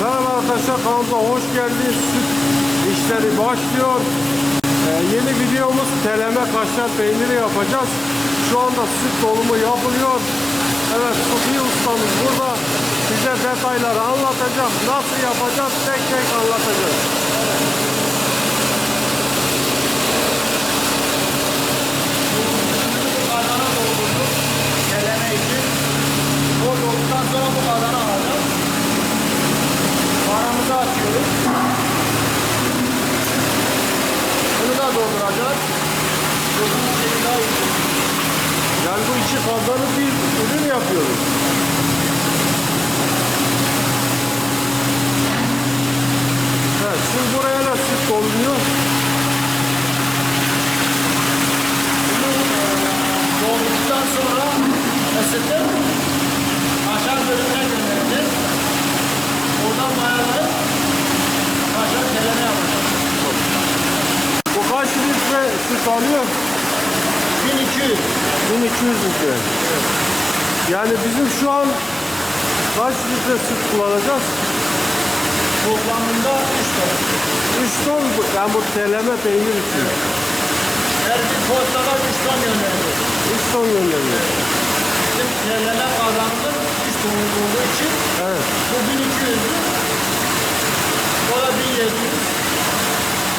Merhaba arkadaşlar kanalımıza hoş geldiniz. Süt işleri başlıyor. Ee, yeni videomuz teleme kaşar peyniri yapacağız. Şu anda süt dolumu yapılıyor. Evet Sufi ustamız burada. Size detayları anlatacak. Nasıl yapacağız tek tek anlatacağız. Keleme için. O dolduktan sonra bu badana alacağız. Paramızı açıyoruz. Bunu da dolduracağız. Doldurduğumuz şeyi daha iyi. Yani bu iki fazlalı bir ürün yapıyoruz. Evet, şimdi buraya da süt dolunuyor. E, doldurduktan sonra ısıtıp aşağı bölümüne göndereceğiz. Oradan mayalayıp aşağı keleme yapacağız. Bu kaç litre süt alıyor? 1200. 1200 litre. Yani bizim şu an kaç litre süt kullanacağız? Toplamında 3 ton. 3 ton bu. Yani bu teleme peynir için. Her bir postada 3 ton gönderiyoruz. 3 ton gönderiyor. Bizim keleme kazanımız 3 ton olduğu için Evet. bu 1200 'dü. O da 1700.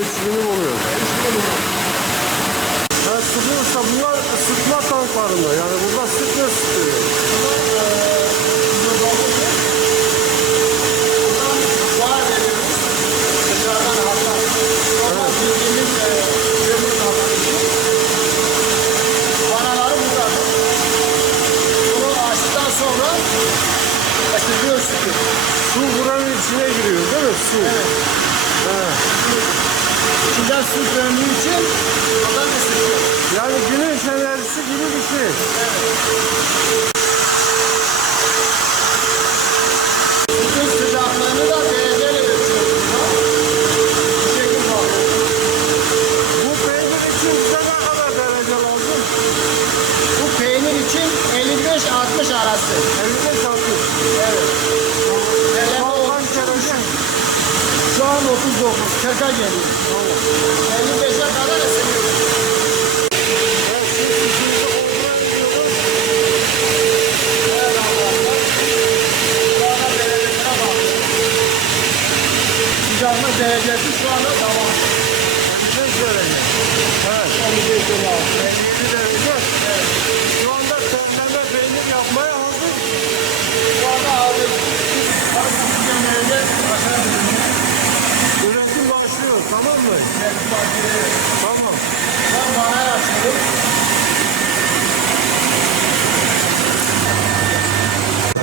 3000'i buluyor. 3000 olur. Evet Usta bunlar ısıtma tanklarında. Yani burada süt ne ısıtıyor? Var veriyoruz. Dışarıdan hafta. Normal bildiğimiz e, kömür kaplısı. Vanaları burada. Bunu açtıktan sonra ısıtıyor sütü. Su buranın içine giriyor değil mi? Su. Evet. Evet. İçinden su döndüğü için oradan ısıtıyor. Yani güneş enerjisi gibi bir şey. Sütün sıcaklığını da dereceyle ölçüyoruz. Bu şekil bakıyoruz. Bu peynir için bize ne kadar derece lazım? Bu peynir için 55-60 arası. 55 60. Evet. Eleme Kaç olmuş. derece? Şu an 39. 40'a geliyor. 55'e kadar ısınıyor. Evet, süt işimizi kontrol ediyoruz. Evet arkadaşlar. Şu anda derecesine bakıyoruz. Sıcaklık derecesi şu anda tamam. 55 derece. Evet. 55 derece. 57 derece. Şu anda terleme peynir yapmaya hazır. Şu anda abi biz göndereceğiz. Aşağı bölümüne. Üretim başlıyor. Tamam mı? Belki bakıyoruz. Tamam. Ben bana açıyorum.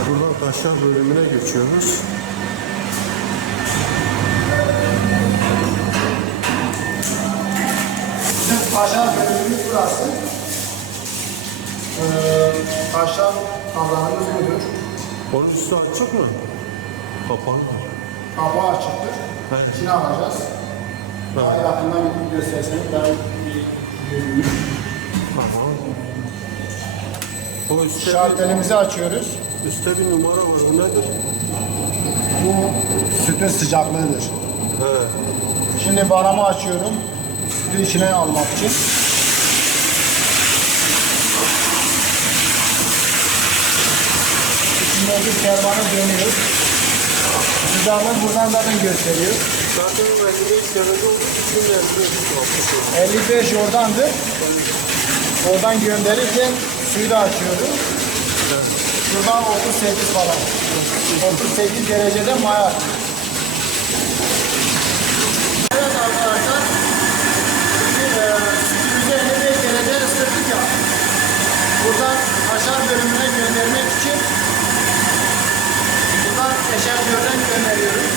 Buradan kaşar bölümüne geçiyoruz. Bizim kaşar bölümümüz burası. Ee, kaşar kazanımız budur. Onun üstü açık mı? Kapalı. Kapağı açıktır. Evet. İçine alacağız. Daha yakından gösterseniz daha iyi görünür. Tamam. O üstte, Şartelimizi açıyoruz. bir, üstte bir numara var. O nedir? Bu sütün sıcaklığıdır. Evet. Şimdi baramı açıyorum. Sütü içine almak için. İçindeki kervanı dönüyor. Sıcaklığı buradan zaten gösteriyor. Zaten o 55 derece olduğu için 55 60 55 oradandır. Oradan gönderirken suyu da açıyorum. Şuradan 38 falan. 38 derecede maya. Evet arkadaşlar. Şimdi e, sütümüzü 55 derece ısıttık ya. Buradan aşağı bölümüne göndermek için buradan eşertörden gönderiyoruz.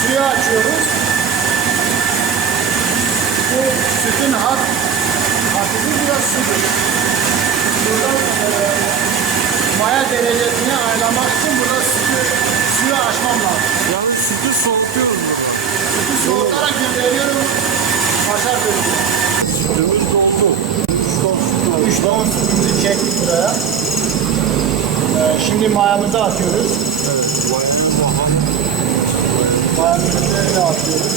Suyu açıyoruz. Bu sütün hat, hafifi biraz sudur. Buradan e, maya derecesini ayarlamak için burada sütü, suyu açmam lazım. Yani sütü soğutuyoruz burada. Sütü soğutarak gönderiyorum. Başar bölümüne. Sütümüz doldu. 3 ton süt oldu. 3 ton sütümüzü çektik buraya. Ee, şimdi mayamızı atıyoruz. Evet. Bayağı bakalım. Mayamızı böyle atıyoruz.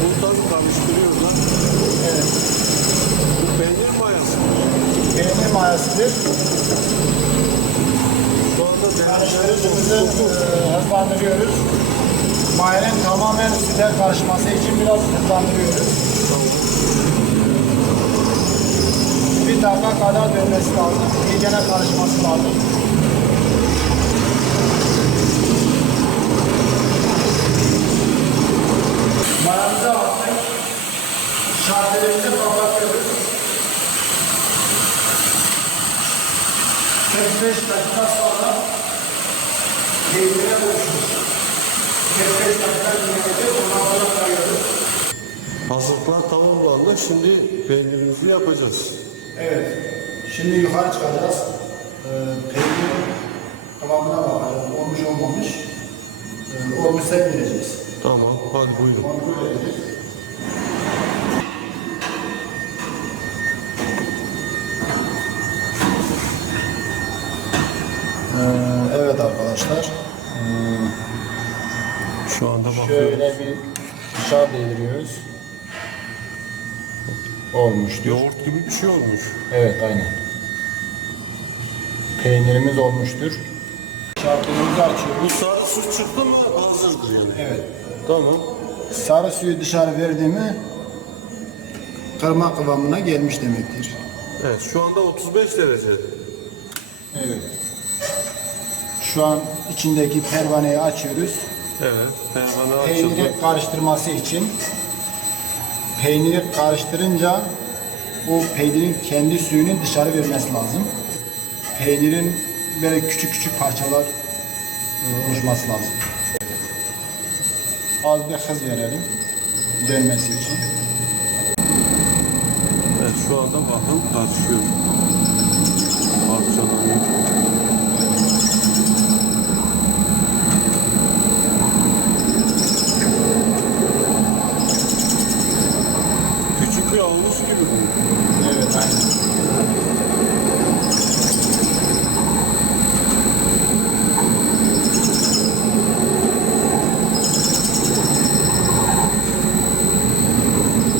Bu tabii karıştırıyorlar. Evet. Bu peynir mayası. Peynir mayasıdır. Şu anda Karıştırıcımızı denizde e, hızlandırıyoruz. Mayanın tamamen süte karışması için biraz hızlandırıyoruz. Bir dakika kadar dönmesi lazım. İyicene karışması lazım. Mayamızı attık. Şartelimizi kapatıyoruz. 45 dakika sonra peynire oluşmuş. 45 dakika dinlenecek. Ondan sonra kayıyoruz. Hazırlıklar tamamlandı. Şimdi peynirimizi yapacağız. Evet. Şimdi yukarı çıkacağız. Ee, peynirin kıvamına bakacağız. Olmuş olmamış. Ee, olmuşsa gireceğiz. Tamam. Hadi buyurun. Kontrol edeceğiz. Ee, evet arkadaşlar. Şu anda bakıyoruz. Şöyle bir bıçağı değdiriyoruz. Olmuştur. Yoğurt gibi bir şey olmuş. Evet aynen. Peynirimiz olmuştur. Şartlarımızı açıyoruz. Bu sarı su çıktı mı hazırdır yani. Evet. Tamam. Sarı suyu dışarı verdiğimi kırma kıvamına gelmiş demektir. Evet şu anda 35 derece. Evet. Şu an içindeki pervaneyi açıyoruz. Evet. Pervane açıldı. Peyniri karıştırması için peyniri karıştırınca o peynirin kendi suyunu dışarı vermesi lazım. Peynirin böyle küçük küçük parçalar e, oluşması lazım. Az bir hız verelim dönmesi için. Evet şu anda bakın karışıyor. Parçalanıyor. Küçük bir havuz gibi bu. Evet aynen.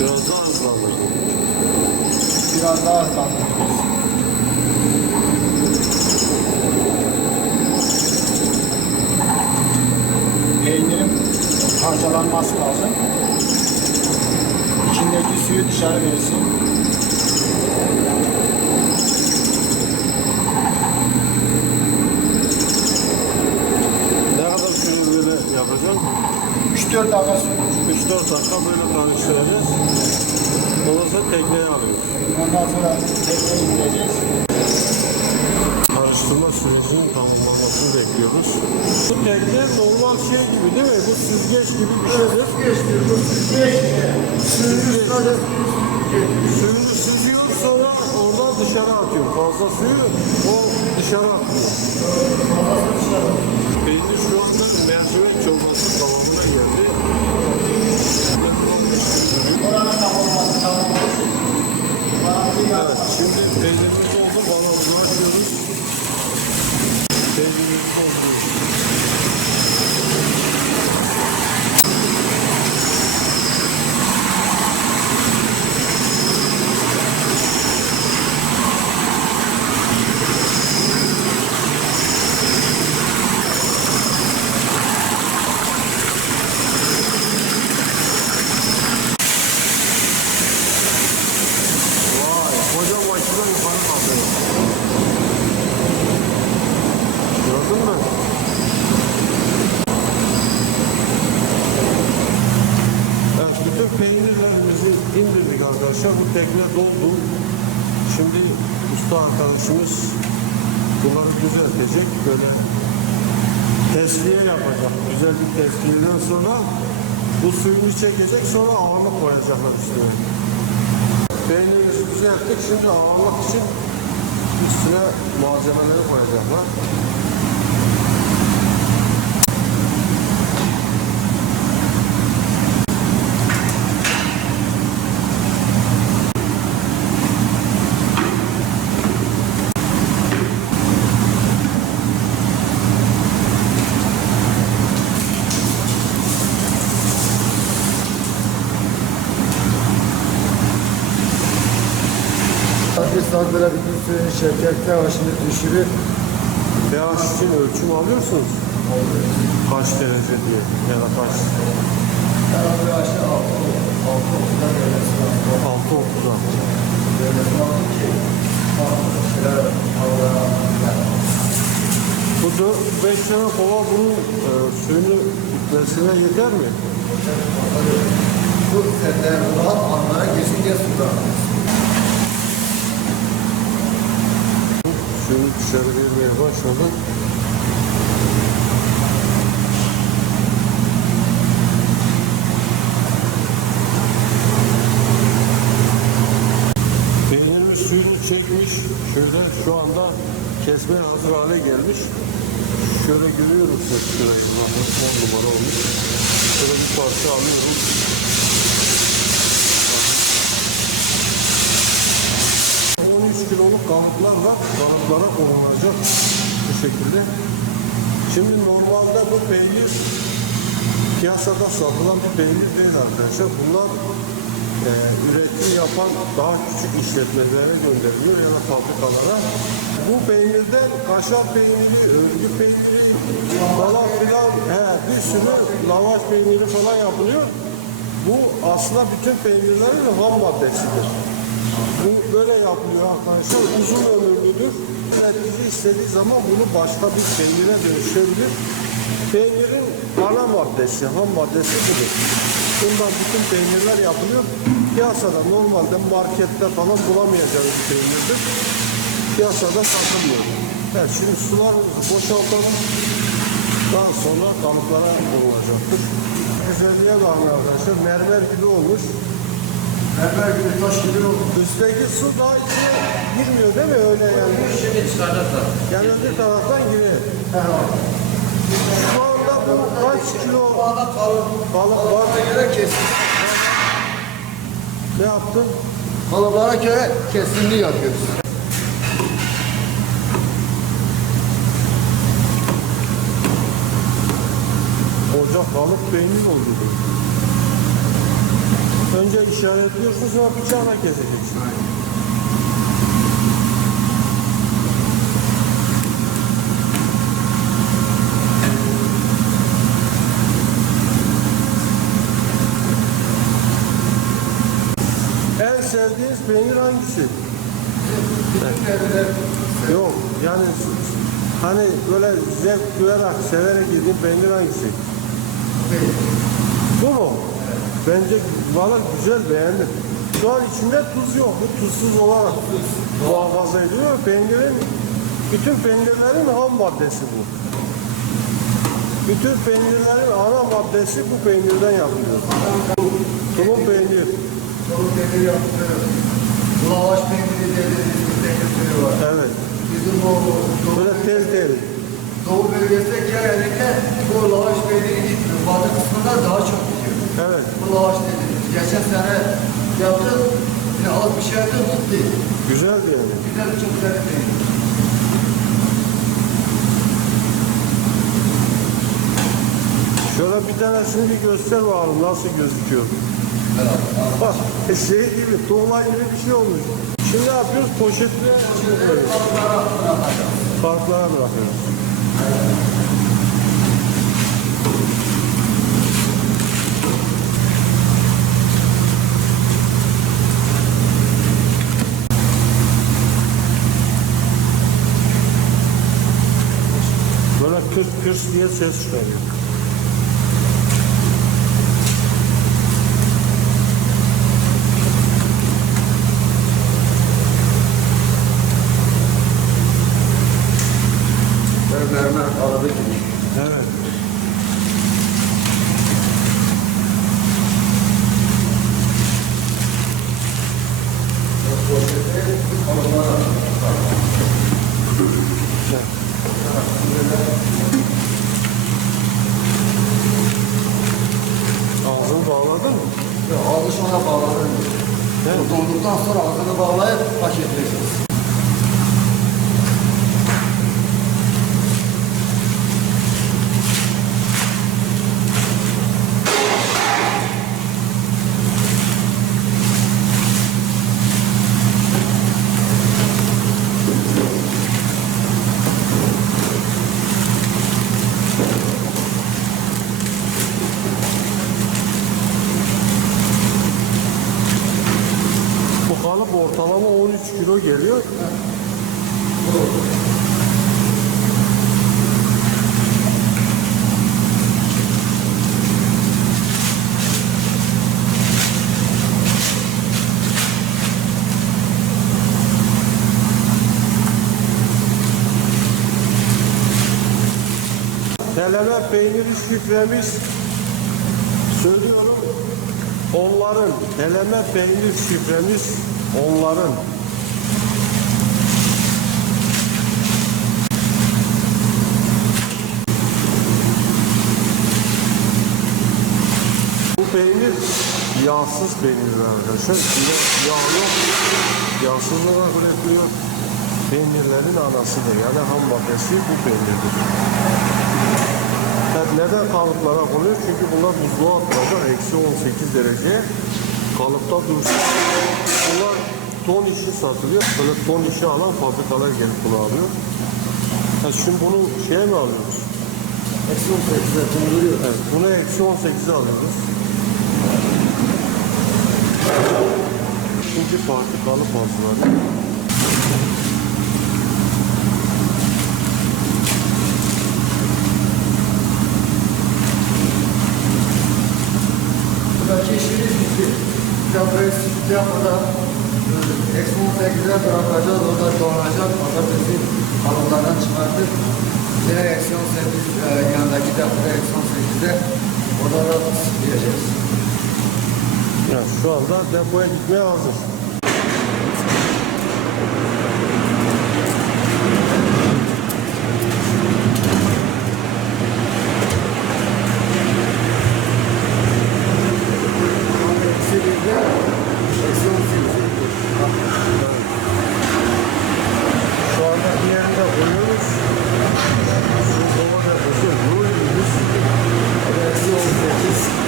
Biraz daha hızlandırdım. Biraz daha hızlandırıyoruz. Peynirin parçalanması lazım. İçindeki suyu dışarı versin. Ne kadar süre böyle yapacağım? 3-4 dakika sürüyor. 3-4 dakika böyle karıştıracağız. Ondan sonra tekneye alıyoruz. Ondan sonra tekrar indireceğiz. Karıştırma sürecinin tamamlanmasını bekliyoruz. Bu tekne normal şey gibi değil mi? Bu süzgeç gibi bir şeydir. Süzgeç. Suyunu süzüyor sonra oradan dışarı atıyor. Fazla suyu o dışarı atıyor. Peynir şu Evet, şimdi peynirimiz oldu. Balonumuzu açıyoruz. Peynirimizi dolduruyoruz. Tekne doldu. Şimdi usta arkadaşımız bunları düzeltecek. Böyle tesliye yapacak. Güzel bir tesliyeden sonra bu suyunu çekecek. Sonra ağırlık koyacaklar üstüne. Peynirimizi düzelttik. Şimdi ağırlık için üstüne malzemeleri koyacaklar. Sonra bütün suyunu çekekte başını düşürür. pH için ölçüm alıyorsunuz. Kaç derece diye ya da kaç? Altı, altı otuzdan gelmesi lazım. 6 30'a. Gelmesi lazım ki farklı şeyler havaya Bu 5 tane kova bunun e, suyunu bitmesine yeter mi? Bu senden rahat anlara kesinlikle suda. Suyunu dışarı vermeye başladı. Peynirimiz suyunu çekmiş. Şöyle şu anda kesmeye hazır hale gelmiş. Şöyle görüyor musunuz şurayı? Bakın 10 numara olmuş. Şöyle bir parça alıyorum. 13 kiloluk kalıplarla kalıplara konulacak bu şekilde. Şimdi normalde bu peynir piyasada satılan bir peynir değil arkadaşlar. Bunlar e, üretim yapan daha küçük işletmelere gönderiliyor ya da fabrikalara. Bu peynirden kaşar peyniri, örgü peyniri falan filan he, bir sürü lavaş peyniri falan yapılıyor. Bu aslında bütün peynirlerin ham maddesidir. Bu böyle yapılıyor arkadaşlar. Uzun ömürlüdür. Üretici istediği zaman bunu başka bir peynire dönüşebilir. Peynirin ana maddesi, ham maddesi budur. Bundan bütün peynirler yapılıyor. Piyasada normalde markette falan bulamayacağınız bir peynirdir. Piyasada satılmıyor. Evet, şimdi sularımızı boşaltalım. Daha sonra kalıplara konulacaktır. Güzelliğe bakın arkadaşlar. Mermer gibi olmuş. Mermer gibi taş gibi oldu. Üstteki su daha içine girmiyor değil mi öyle yani? Şimdi çıkaracaklar. Yani öbür taraftan giriyor. Şu anda bu kaç kilo balık var? Kalıplara göre kesin. Ne yaptın? Kalıplara göre kesinliği yapıyoruz. Ocak balık peynir oldu. Önce işaretliyorsun sonra bıçağla keseceksin. En sevdiğiniz peynir hangisi? Yok yani hani böyle zevk duyarak severek yediğin peynir hangisi? Bu mu? Bence balık güzel beğendim. Şu an içinde tuz yok. Bu tuzsuz olarak muhafaza ediliyor. Peynirin, bütün peynirlerin ham maddesi bu. Bütün peynirlerin ana maddesi bu peynirden yapılıyor. Tulum peynir. Yolu demir yaptırıyor. Lavaş peyniri dediğimiz bir peynir türü var. Evet. Bizim bu Böyle tel tel. Doğu bölgesinde genellikle bu lavaş peyniri gitmiyor. Batı kısmında daha çok. Evet. Bu lavaş. Geçen sene yaptık. Yine az bir şey yaptık. Gitti. Güzeldi yani. Güzel, çok güzel bir peynir. Şöyle bir tanesini bir göster bakalım nasıl gözüküyor. Bak şey gibi, tuğla gibi bir şey olmuş. Şimdi ne yapıyoruz? Poşetle farklara bırakıyoruz. Böyle kırs kırs diye ses çıkarıyor. Mermer arada gibi. Evet. Ağzını bağladın mı? Ağzı sonra bağlanır. Evet. Donduktan sonra ağzını bağlayıp paketleyeceğiz. kilo geliyor. Teleme peyniri şifremiz söylüyorum onların. Teleme peynir şifremiz onların peynir yağsız peynir arkadaşlar içinde yağ yok yağsız olarak üretiliyor peynirlerin anasıdır yani ham maddesi bu peynirdir Evet, neden kalıplara konuyor? Çünkü bunlar buzluğa atılacak. Eksi 18 derece kalıpta dursun. Bunlar ton işi satılıyor. Böyle ton işi alan fabrikalar gelip bunu alıyor. Ha, şimdi bunu şeye mi alıyoruz? Eksi 18'e donduruyor. Evet, bunu eksi 18'e alıyoruz. İkinci parti kalıp hazırlanıyor. Buradaki işimiz bitti. Köprüyü süt yapmadan e, eksi 18'e bırakacağız. Orada donacak. Patatesi kalıplardan çıkartıp yine eksi 18 e, yanındaki depoda eksi 18'de orada da sütleyeceğiz. Yani şu anda depoya gitmeye hazır. Eksi 1'de eksi 18'e Şu anda diğerinde koyuyoruz. Şu kova deposu vuruyoruz. Eksi 18.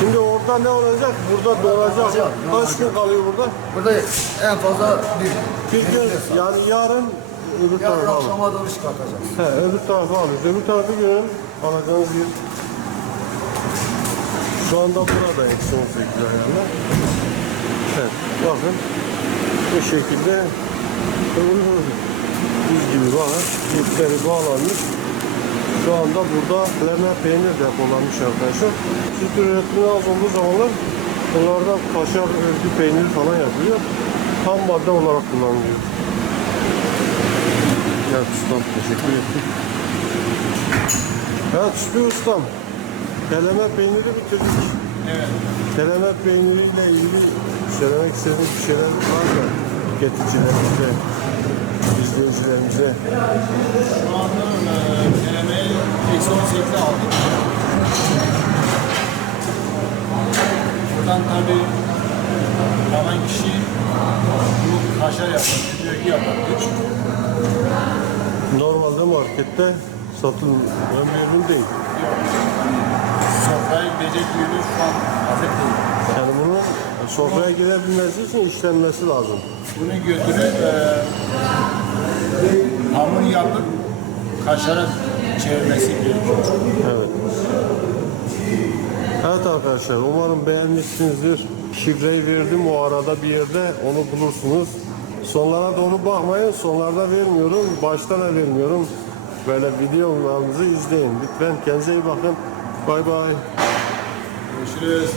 Şimdi orada ne olacak? Burada donacak. Kaç gün kalıyor burada? Burada en fazla bir. Bir gün yani yarın öbür Yarın tarafa alın. akşama doğru çıkartacağız. He, öbür tarafa alıyoruz. Öbür tarafı görün. Alacağınız yer. Şu anda burada eksi 18 ayarlar. Evet, bakın. Bu şekilde buz gibi bakın. İpleri bağlanmış. Şu anda burada leme peynir depolanmış arkadaşlar. Süt üretimi az olduğu zamanlar bunlardan kaşar, örgü peyniri falan yapılıyor. Ham madde olarak kullanılıyor. Evet ustam teşekkür ettik. Evet Sütü ustam. Keleme peyniri bitirdik. Evet. Keleme peyniriyle ilgili söylemek istediğiniz bir şeyler var mı? Tüketicilerimize, izleyicilerimize. Şu anda e, denemeyi eksi 18'de aldık. Buradan tabii alan kişi bu kaşar yapabilir, bölge yapabilir. Normalde markette satılmayan bir ürün değil. Sofraya gidecek bir ürün şu an hazır değil. Yani bunun sofraya girebilmesi için işlenmesi lazım. Bunu götürüp e, hamur yapıp kaşara çevirmesi gerekiyor. Evet. Evet arkadaşlar umarım beğenmişsinizdir. Şifreyi verdim o arada bir yerde onu bulursunuz. Sonlara doğru bakmayın. Sonlarda vermiyorum. Başta da vermiyorum. Böyle videolarımızı izleyin. Lütfen kendinize iyi bakın. Bay bay. Görüşürüz.